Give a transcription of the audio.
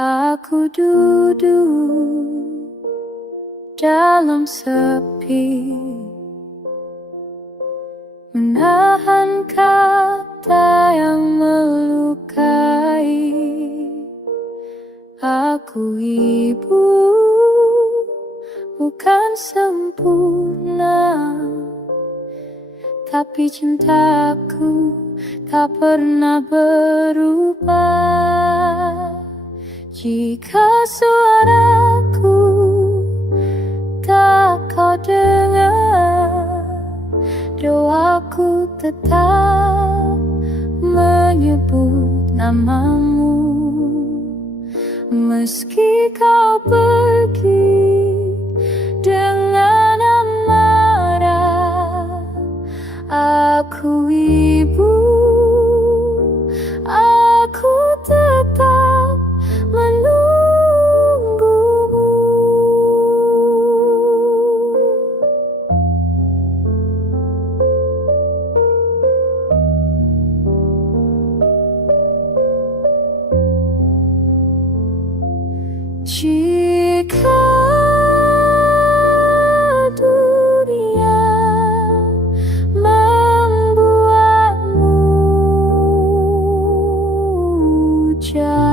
Aku duduk dalam sepi, menahan kata yang melukai. Aku ibu, bukan sempurna, tapi cintaku tak pernah berubah. Jika suaraku tak kau dengar, doaku tetap menyebut namamu. Meski kau pergi dengan amarah, aku ibu, aku tetap menunggumu. Jika dunia membuatmu jauh,